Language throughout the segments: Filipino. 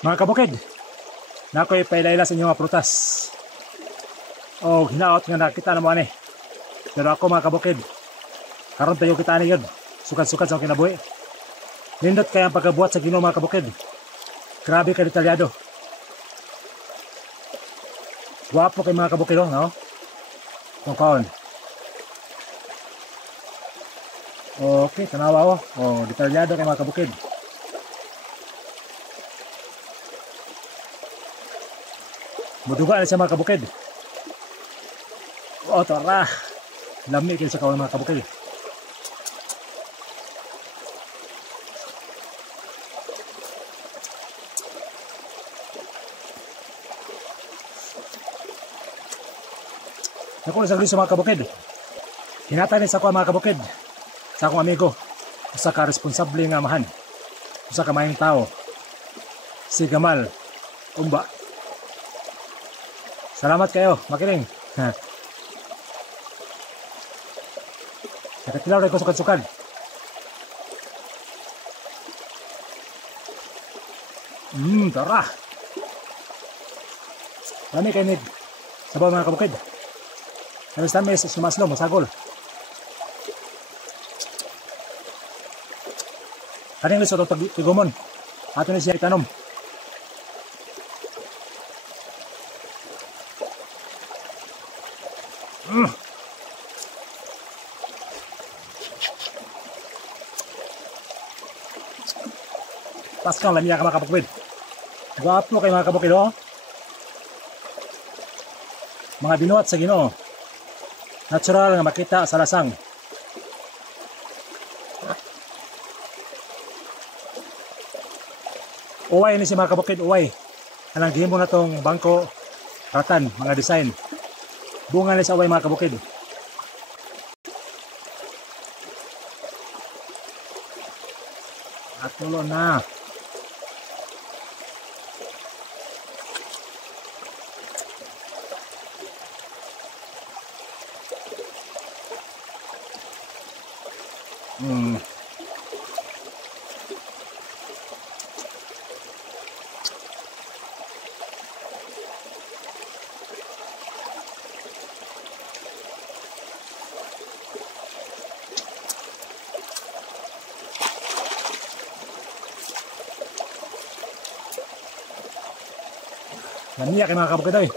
Mga kabukid, na ako'y pailayla sa inyo mga prutas. O hinaot nga nakita na mo ani. Pero ako mga kabukid, karon tayo kita ani yun. Sukad-sukad sa kinabuhi. Nindot kaya ang pagkabuhat sa Ginoo mga kabukid. Grabe ka detalyado. Guwapo kay mga kabukid, no? Kung kaon. Okay, tanawa ko. Detalyado kay mga kabukid. Muduga na siya mga kabukid. Tara. Lami kayo sa kawan mga kabukid. Ako sa gusto mga kabukid. Hinatay sa ako mga kabukid. Sa akong amigo. Usa ka responsable nga amahan. Usa ka mayang tao. Si Gamal Umba. Salamat kayo, makiling. Nakatilaw rin ko sukad-sukad. Tara. Dami kayo need. Sabaw mga kabukid. Halos dami sumaslo, masagol. Kaning liso ito tigumon. Ato na siya itanom. Paskang lamia ka mga kabukid. Guwapo kayo mga kabukid, oh. Mga binuhat sa Ginoo. Natural nga makita sa lasang. Uway ni si mga kabukid, uway. Anang gihimo na tong bangko, ratan, mga design. Bunga ni sa uway mga kabukid. At tulo na. Naniya kay mga kabukid ay.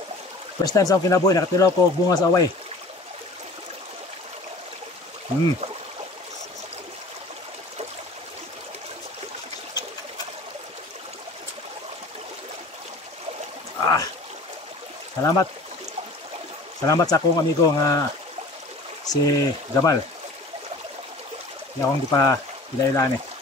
First time sa akong kinabuhi, nakatilaw ko bunga sa away. Salamat. Salamat sa akong amigo nga si Gamal. Hindi akong di pa ilailan eh.